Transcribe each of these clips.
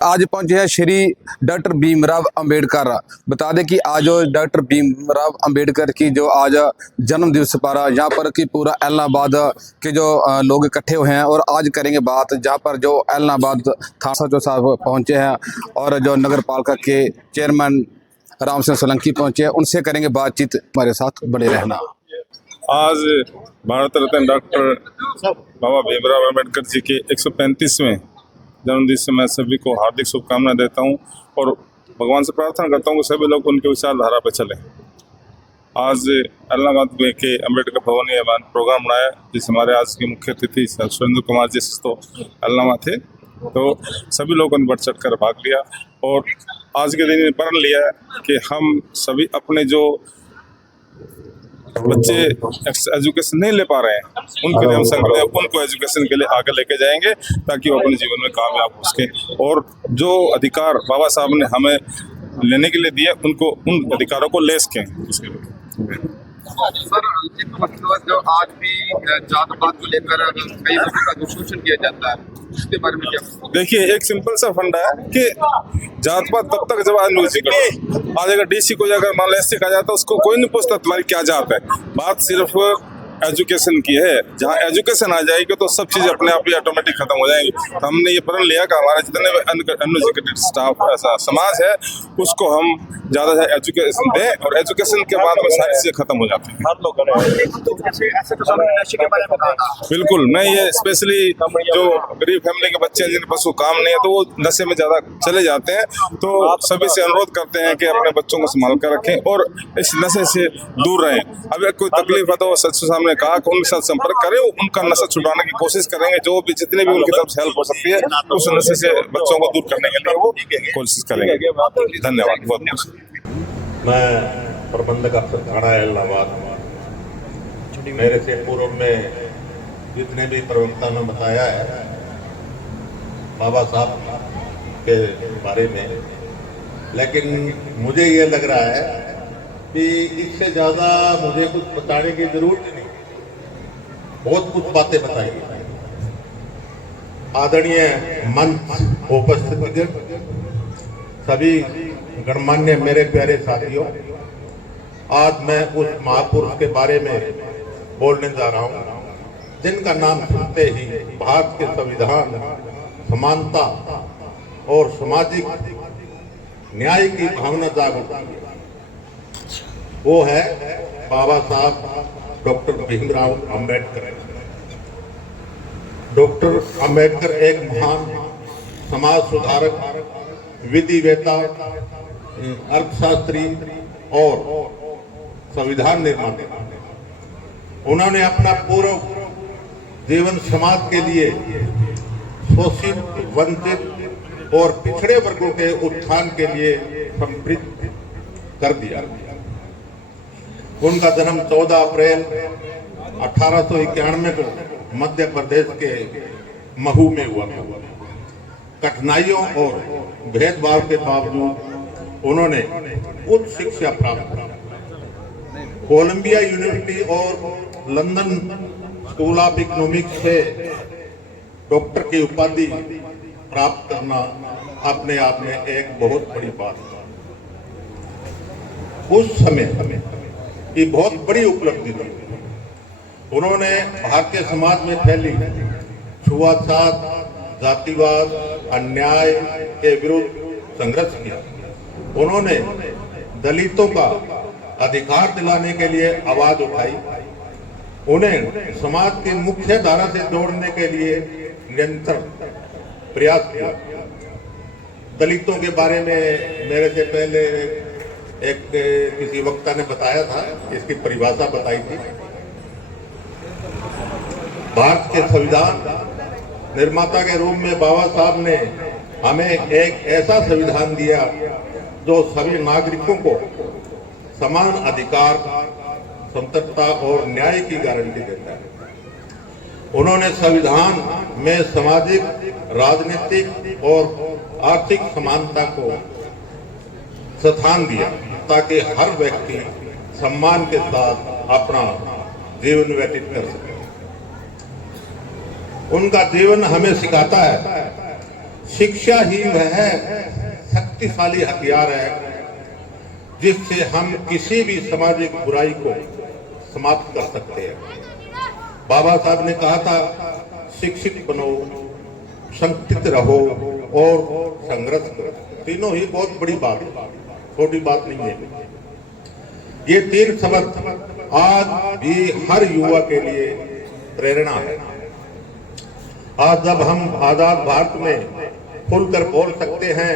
आज पहुंचे हैं श्री डॉक्टर भीमराव अंबेडकर। बता दें कि आज जो डॉक्टर भीमराव अंबेडकर की जो आज जन्म दिवस पर यहाँ पर कि पूरा इलाहाबाद के जो लोग इकट्ठे हुए हैं और आज करेंगे बात, जहाँ पर जो इलाहाबाद थाना जो साहब पहुंचे हैं और जो नगर पालिका के चेयरमैन राम सिंह सोलंकी पहुंचे हैं, उनसे करेंगे बातचीत। हमारे साथ बने रहना। आज भारत रत्न डॉक्टर बाबा भीमराव अंबेडकर जी के 135वें जन्मदिन से मैं सभी को हार्दिक शुभकामनाएं देता हूं और भगवान से प्रार्थना करता हूं कि सभी लोग उनके विचारधारा पर चलें। आज इलाहाबाद में के अम्बेडकर भवन में प्रोग्राम बनाया, जिस हमारे आज के मुख्य अतिथि सुरेंद्र कुमार जी तो इलाहाबाद थे, तो सभी लोगों ने बढ़ चढ़ कर भाग लिया और आज के दिन प्रण लिया कि हम सभी अपने जो बच्चे एजुकेशन नहीं ले पा रहे हैं उनके लिए हम संकल्प उनको एजुकेशन के लिए आगे लेके जाएंगे ताकि वो अपने जीवन में कामयाब हो सके और जो अधिकार बाबा साहब ने हमें लेने के लिए दिए उनको उन अधिकारों को ले सकें। सर, जो आज भी जात पात को लेकर कई लोगों का जो शोषण किया जाता है, उसके बारे में क्या? देखिए, एक सिंपल सा फंडा है कि जात पात तब तक जब आदमी करो। आज अगर डीसी को अगर मान लो एससी कहा जाता है, उसको कोई नहीं पूछता तुम्हारी क्या जात है। बात सिर्फ एजुकेशन की है। जहाँ एजुकेशन आ जाएगी तो सब चीज़ अपने आप ही ऑटोमेटिक खत्म हो जाएंगी। तो हमने ये प्रण लिया कि हमारे जितने भी अनएजुकेटेड स्टाफ ऐसा समाज है उसको हम ज़्यादा से एजुकेशन दें और एजुकेशन के बाद में सारी चीज़ें खत्म हो जाती हैं। बिल्कुल, मैं ये स्पेशली जो गरीब फैमिली के बच्चे हैं जिन पास काम नहीं है तो वो नशे में ज़्यादा चले जाते हैं, तो सभी से अनुरोध करते हैं कि अपने बच्चों को संभाल कर रखें और इस नशे से दूर रहें। अगर कोई तकलीफ है तो सच सामने कहा कि उनके साथ संपर्क करें, उनका नशा छुड़ाने की कोशिश करेंगे। जो भी जितने भी उनकी तरफ से हेल्प हो सकती है उस नशे से बच्चों को दूर करने के लिए वो कोशिश करेंगे। धन्यवाद बहुत बहुत। मैं प्रबंधक अफसर थाना इलाहाबाद, मेरे से पूर्व में जितने भी प्रवक्ता ने बताया है बाबा साहब के बारे में, लेकिन मुझे ये लग रहा है कि इससे ज़्यादा मुझे कुछ बताने की जरूरत नहीं। बहुत कुछ बातें बताई। आदरणीय मंच उपस्थित सभी गणमान्य मेरे प्यारे साथियों, आज मैं उस महापुरुष के बारे में बोलने जा रहा हूं जिनका नाम सुनते ही भारत के संविधान, समानता और सामाजिक न्याय की भावना जागृत। वो है बाबा साहब डॉक्टर भीमराव अंबेडकर। डॉक्टर अंबेडकर एक महान समाज सुधारक, विधिवेत्ता, अर्थशास्त्री और संविधान निर्माता। उन्होंने अपना पूरा जीवन समाज के लिए शोषित, वंचित और पिछड़े वर्गों के उत्थान के लिए समर्पित कर दिया। उनका जन्म 14 अप्रैल 1891 को मध्य प्रदेश के महू में हुआ। कठिनाइयों और भेदभाव के बावजूद उन्होंने उच्च शिक्षा प्राप्त की। कोलंबिया यूनिवर्सिटी और लंदन स्कूल ऑफ इकोनॉमिक्स से डॉक्टर की उपाधि प्राप्त करना अपने आप में एक बहुत बड़ी बात है। उस समय ये बहुत बड़ी उपलब्धि थी। उन्होंने भारतीय समाज में फैली छुआछूत, जातिवाद, अन्याय के विरुद्ध संघर्ष किया। उन्होंने दलितों का अधिकार दिलाने के लिए आवाज उठाई। उन्हें समाज की मुख्य धारा से जोड़ने के लिए निरंतर प्रयास किया। दलितों के बारे में मेरे से पहले एक किसी वक्ता ने बताया था, इसकी परिभाषा बताई थी। भारत के संविधान निर्माता के रूप में बाबा साहब ने हमें एक ऐसा संविधान दिया जो सभी नागरिकों को समान अधिकार, स्वतंत्रता और न्याय की गारंटी देता है। उन्होंने संविधान में सामाजिक, राजनीतिक और आर्थिक समानता को स्थान दिया ताकि हर व्यक्ति सम्मान के साथ अपना जीवन व्यतीत कर सके। उनका जीवन हमें सिखाता है शिक्षा ही वह शक्तिशाली हथियार है जिससे हम किसी भी सामाजिक बुराई को समाप्त कर सकते हैं। बाबा साहब ने कहा था, शिक्षित बनो, संगठित रहो और संघर्ष करो। तीनों ही बहुत बड़ी बात है, छोटी बात नहीं है। ये तीन शब्द आज भी हर युवा के लिए प्रेरणा है। आज जब हम आजाद भारत में खुलकर बोल सकते हैं,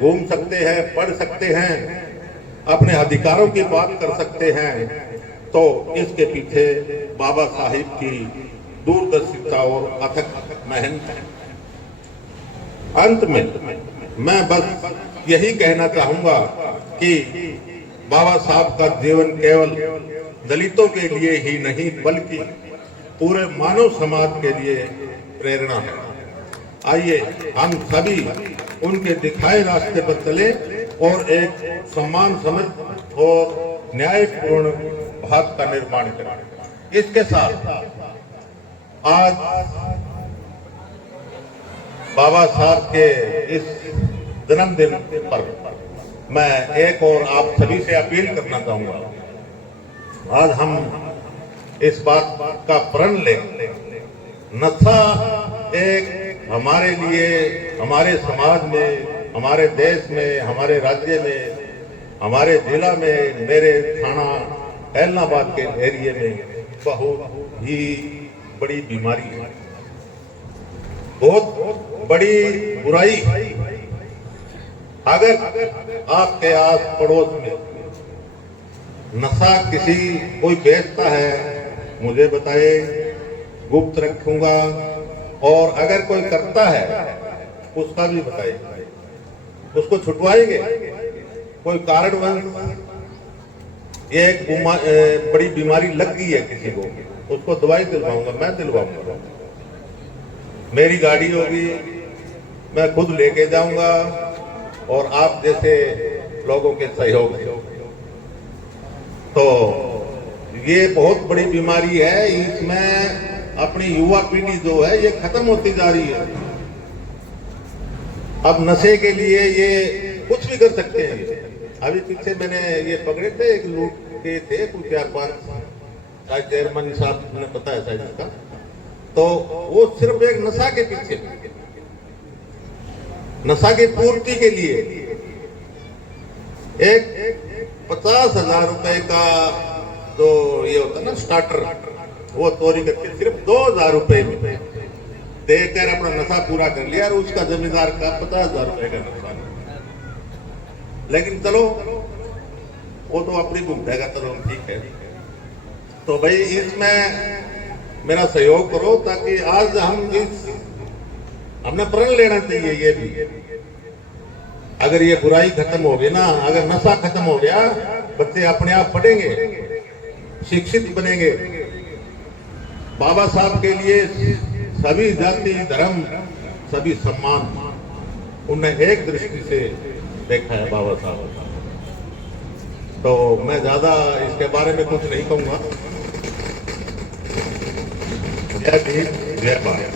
घूम सकते हैं, पढ़ सकते हैं, अपने अधिकारों की बात कर सकते हैं, तो इसके पीछे बाबा साहिब की दूरदर्शिता और अथक मेहनत है। अंत में मैं बस यही कहना चाहूंगा कि बाबा साहब का जीवन केवल दलितों के लिए ही नहीं बल्कि पूरे मानव समाज के लिए प्रेरणा है। आइए हम सभी उनके दिखाए रास्ते पर चले और एक समान समझ और न्यायपूर्ण भारत का निर्माण करें। इसके साथ आज बाबा साहब के इस जन्मदिन पर मैं एक और आप सभी से अपील करना चाहूंगा। आज हम इस बात का प्रण लें, नशा एक हमारे लिए, हमारे समाज में, हमारे देश में, हमारे राज्य में, हमारे जिला में, मेरे थाना ऐलनाबाद के एरिया में बहुत ही बड़ी बीमारी है, बहुत बड़ी बुराई। अगर आपके आस पड़ोस में नशा कोई बेचता है, मुझे बताए, गुप्त रखूंगा, और अगर कोई करता है उसका भी बताए, उसको छुटवाएंगे। कोई कारणवश ये एक बड़ी बीमारी लग गई है किसी को, उसको दवाई दिलवाऊंगा, मैं दिलवाऊंगा। मेरी गाड़ी होगी, मैं खुद लेके जाऊंगा और आप जैसे लोगों के सहयोग से। तो ये बहुत बड़ी बीमारी है, इसमें अपनी युवा पीढ़ी जो है ये खत्म होती जा रही है। अब नशे के लिए ये कुछ भी कर सकते हैं। अभी पीछे मैंने ये पकड़े थे, एक लूट के थे कुछ 4-5, शायद चेयरमैन साहब ने बताया शायद इसका, तो वो सिर्फ एक नशा के पीछे, नशा की पूर्ति के लिए एक 50,000 रुपए का जो ये होता है ना स्टार्टर, वो चोरी करके सिर्फ 2,000 रुपए में देकर अपना नशा पूरा कर लिया, और उसका जमींदार का 50,000 रुपए का नुकसान। लेकिन चलो वो तो अपनी भूखेगा, चलो ठीक है। तो भाई इसमें मेरा सहयोग करो, ताकि आज हमने प्रण लेना चाहिए ये भी। अगर ये बुराई खत्म हो गई ना, अगर नशा खत्म हो गया, बच्चे अपने आप पढ़ेंगे, शिक्षित बनेंगे। बाबा साहब के लिए सभी जाति धर्म सभी सम्मान, उन्हें एक दृष्टि से देखा है बाबा साहब। तो मैं ज्यादा इसके बारे में कुछ नहीं कहूंगा। जय भीम, जय भारत।